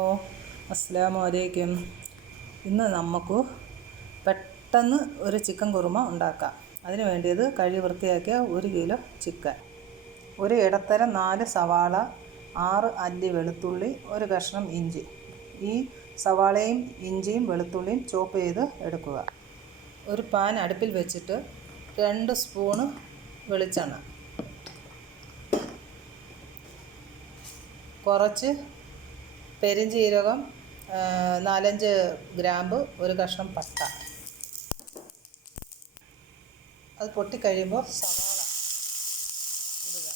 ഓ അസ്സാം വലൈക്കും ഇന്ന് നമുക്ക് പെട്ടെന്ന് ഒരു ചിക്കൻ കുറുമ ഉണ്ടാക്കാം. അതിന് വേണ്ടിയത് കഴുകി വൃത്തിയാക്കിയ ഒരു കിലോ ചിക്കൻ ഒരു ഇടത്തരം നാല് സവാള ആറ് അല്ലി വെളുത്തുള്ളി ഒരു കഷ്ണം ഇഞ്ചി. ഈ സവാളയും ഇഞ്ചിയും വെളുത്തുള്ളിയും ചോപ്പ് ചെയ്ത് എടുക്കുക. ഒരു പാൻ അടുപ്പിൽ വെച്ചിട്ട് രണ്ട് സ്പൂണ് വെളിച്ചെണ്ണ. കുറച്ച് പെരുംജീരകം നാലഞ്ച് ഗ്രാമ്പ് ഒരു കഷ്ണം പട്ട. അത് പൊട്ടിക്കഴിയുമ്പോൾ സവാള ഇടുക.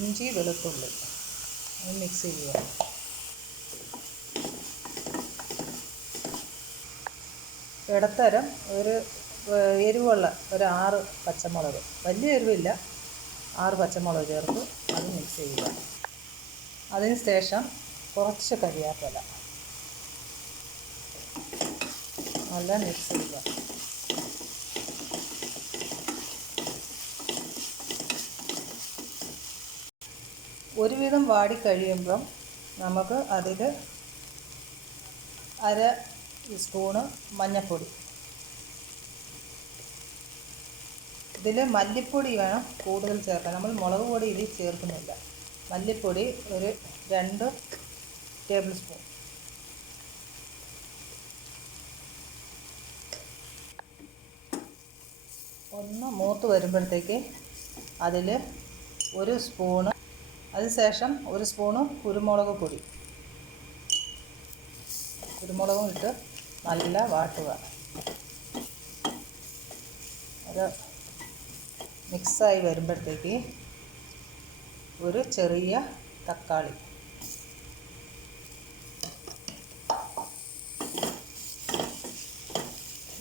ഇഞ്ചി വെളുത്തുള്ളി. അത് മിക്സ് ചെയ്യുക. ഇടത്തരം ഒരു എരിവുള്ള ഒരു ആറ് പച്ചമുളക്. വലിയ എരിവില്ല. ആറ് പച്ചമുളക് ചേർത്ത് അത് മിക്സ് ചെയ്യുക. അതിന് ശേഷം കുറച്ച് കരിയാപ്പില. നല്ല മിക്സ് ചെയ്യുക ഒരുവിധം വാടി കഴിയുമ്പം നമുക്ക് അതിൽ അര സ്പൂണ് മഞ്ഞൾപ്പൊടി ഇതിൽ മല്ലിപ്പൊടി വേണം കൂടുതൽ ചേർക്കാൻ. നമ്മൾ മുളക് പൊടി ഇതിൽ ചേർക്കുന്നില്ല. മല്ലിപ്പൊടി ഒരു രണ്ട് ടേബിൾ സ്പൂൺ. ഒന്ന് മൂത്ത് വരുമ്പോഴത്തേക്ക് അതിൽ ഒരു സ്പൂണ് അതിനുശേഷം ഒരു സ്പൂണ് കുരുമുളക് പൊടി. കുരുമുളകും ഇട്ട് നല്ല വാട്ടുക. ഒരു മിക്സായി വരുമ്പോഴത്തേക്ക് ഒരു ചെറിയ തക്കാളി.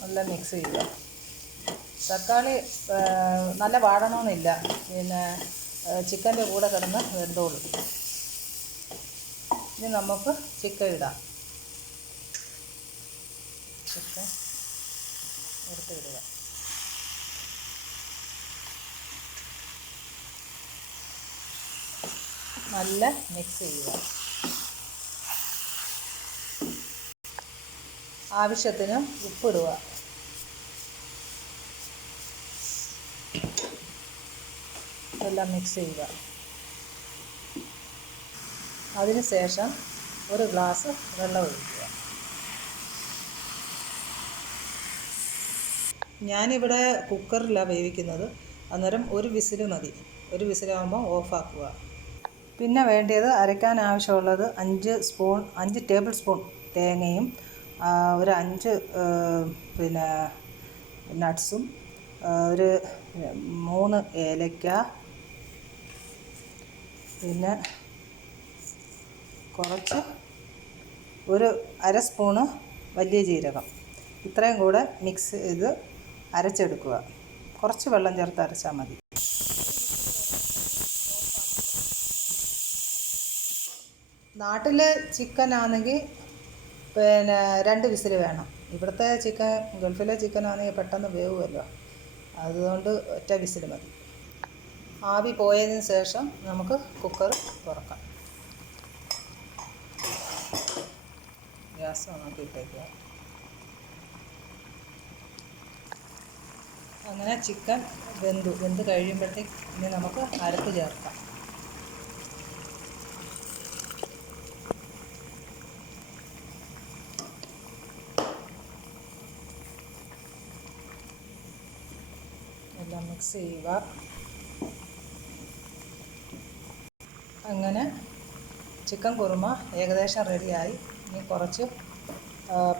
നല്ല മിക്സ് ചെയ്യുക. തക്കാളി നല്ല വാടണമെന്നില്ല പിന്നെ ചിക്കന്റെ കൂടെ കിടന്ന് വെന്തോളൂ. ഇനി നമുക്ക് ചിക്കൻ ഇടാം. ചിക്കൻ എടുത്ത് നല്ല മിക്സ് ചെയ്യുക. ആവശ്യത്തിന് ഉപ്പിടുക. എല്ലാം മിക്സ് ചെയ്യുക. അതിനുശേഷം ഒരു ഗ്ലാസ് വെള്ളം ഒഴിക്കുക. ഞാനിവിടെ കുക്കറിലാണ് വേവിക്കുന്നത്. അന്നേരം ഒരു വിസിൽ മതി. ഒരു വിസിലാകുമ്പോൾ ഓഫാക്കുക പിന്നെ വേണ്ടിയത് അരയ്ക്കാൻ ആവശ്യമുള്ളത് അഞ്ച് സ്പൂൺ അഞ്ച് ടേബിൾ സ്പൂൺ തേങ്ങയും ഒരു അഞ്ച് പിന്നെ നട്ട്സും ഒരു മൂന്ന് ഏലക്ക പിന്നെ കുറച്ച് ഒരു അര സ്പൂണ് വലിയ ജീരകം. ഇത്രയും കൂടെ മിക്സ് ചെയ്ത് അരച്ചെടുക്കുക. കുറച്ച് വെള്ളം ചേർത്ത് അരച്ചാൽ മതി. നാട്ടിലെ ചിക്കൻ ആണെങ്കിൽ പിന്നെ രണ്ട് വിസിൽ വേണം. ഇവിടുത്തെ ചിക്കൻ ഗൾഫിലെ ചിക്കൻ ആണെങ്കിൽ പെട്ടെന്ന് വേവുമല്ലോ അതുകൊണ്ട് ഒറ്റ വിസിൽ മതി. ആവി പോയതിന് ശേഷം നമുക്ക് കുക്കർ തുറക്കാം. ഗ്യാസ് ഓണാക്കി ഇട്ടേക്കുക അങ്ങനെ ചിക്കൻ വെന്തു. വെന്ത് കഴിയുമ്പോഴത്തേക്ക് ഇനി നമുക്ക് അരപ്പ് ചേർക്കാം. എല്ലാം മിക്സ് ചെയ്യുക. അങ്ങനെ ചിക്കൻ കുറുമ ഏകദേശം റെഡിയായി ഇനി കുറച്ച്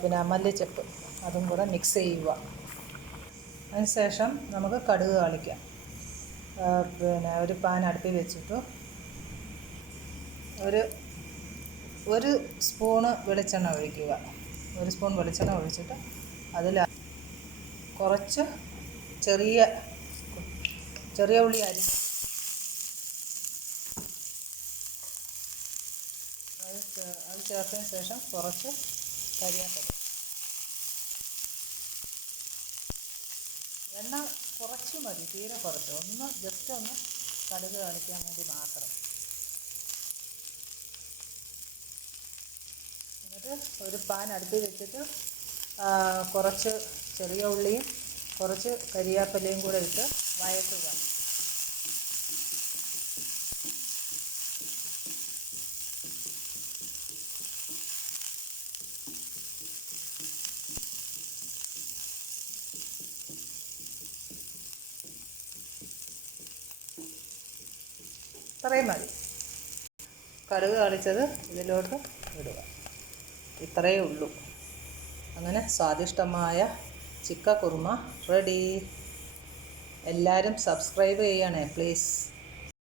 പിന്നെ മല്ലിച്ചപ്പ് അതും കൂടെ മിക്സ് ചെയ്യുക. അതിനുശേഷം നമുക്ക് കടുക് കളിക്കാം. പിന്നെ ഒരു പാൻ അടുപ്പിൽ വെച്ചിട്ട് ഒരു ഒരു സ്പൂണ് വെളിച്ചെണ്ണ ഒഴിക്കുക. ഒരു സ്പൂൺ വെളിച്ചെണ്ണ ഒഴിച്ചിട്ട് അതിൽ കുറച്ച് ചെറിയ ചെറിയ ഉള്ളി അരി. അത് അത് ചേർത്തതിന് ശേഷം കുറച്ച് കരിയാപ്പില എണ്ണ കുറച്ച് മതി തീരെ കുറച്ച്. ഒന്ന് ജസ്റ്റ് ഒന്ന് കടുക് കാണിക്കാൻ വേണ്ടി മാത്രം. എന്നിട്ട് ഒരു പാൻ അടുപ്പിൽ വെച്ചിട്ട് കുറച്ച് ചെറിയ ഉള്ളിയും കുറച്ച് കരിയാപ്പലയും കൂടെ ഇട്ട് വഴറ്റുക ഇത്രയും മതി. കടുക് കളിച്ചത് ഇതിലോട്ട് ഇടുക. ഇത്രയേ ഉള്ളൂ. അങ്ങനെ സ്വാദിഷ്ടമായ ചിക്ക കുറുമ റെഡി. എല്ലാവരും സബ്സ്ക്രൈബ് ചെയ്യണേ പ്ലീസ്